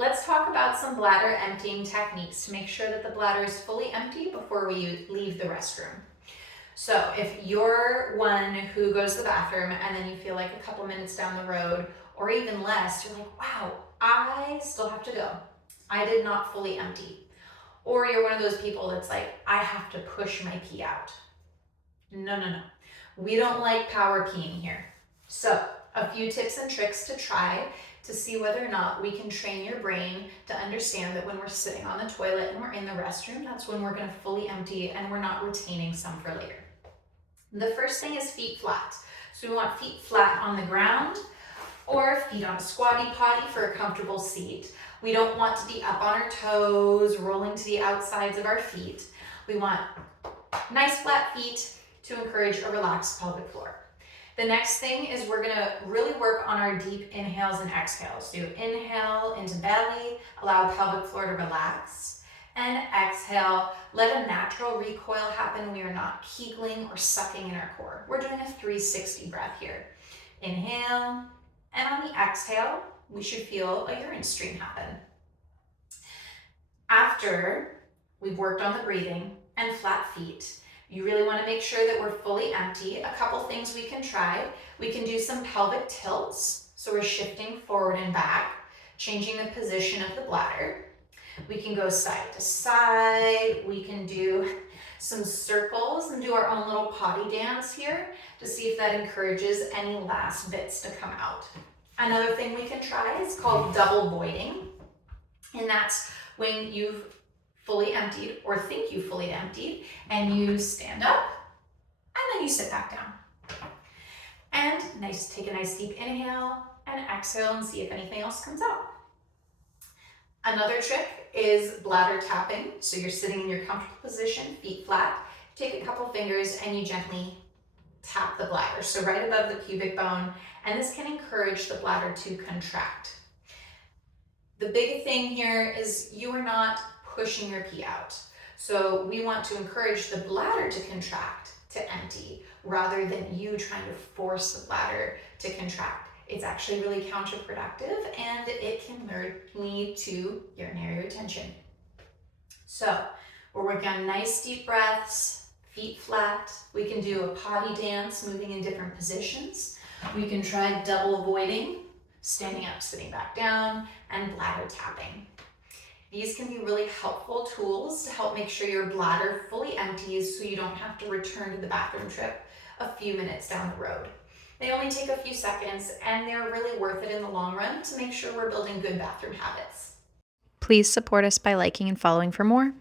Let's talk about some bladder emptying techniques to make sure that the bladder is fully empty before we leave the restroom. So if you're one who goes to the bathroom and then you feel like a couple minutes down the road or even less, you're like, wow, I still have to go. I did not fully empty. Or you're one of those people that's like, I have to push my pee out. No, no, no. We don't like power peeing here. So a few tips and tricks to try to see whether or not we can train your brain to understand that when we're sitting on the toilet and we're in the restroom, that's when we're gonna fully empty and we're not retaining some for later. The first thing is feet flat. So we want feet flat on the ground or feet on a squatty potty for a comfortable seat. We don't want to be up on our toes, rolling to the outsides of our feet. We want nice flat feet to encourage a relaxed pelvic floor. The next thing is we're gonna really work on our deep inhales and exhales. So inhale into belly, allow pelvic floor to relax, and exhale, let a natural recoil happen. We are not kegling or sucking in our core. We're doing a 360 breath here. Inhale, and on the exhale, we should feel a urine stream happen. After we've worked on the breathing and flat feet, you really want to make sure that we're fully empty. A couple things we can try. We can do some pelvic tilts. So we're shifting forward and back, changing the position of the bladder. We can go side to side. We can do some circles and do our own little potty dance here to see if that encourages any last bits to come out. Another thing we can try is called double voiding. And that's when you've fully emptied or think you fully emptied and you stand up and then you sit back down. And take a nice deep inhale and exhale and see if anything else comes out. Another trick is bladder tapping. So you're sitting in your comfortable position, feet flat. Take a couple fingers and you gently tap the bladder. So right above the pubic bone, and this can encourage the bladder to contract. The big thing here is you are not pushing your pee out. So we want to encourage the bladder to contract, to empty, rather than you trying to force the bladder to contract. It's actually really counterproductive and it can lead to urinary retention. So we're working on nice deep breaths, feet flat. We can do a potty dance, moving in different positions. We can try double voiding, standing up, sitting back down, and bladder tapping. These can be really helpful tools to help make sure your bladder fully empties so you don't have to return to the bathroom trip a few minutes down the road. They only take a few seconds and they're really worth it in the long run to make sure we're building good bathroom habits. Please support us by liking and following for more.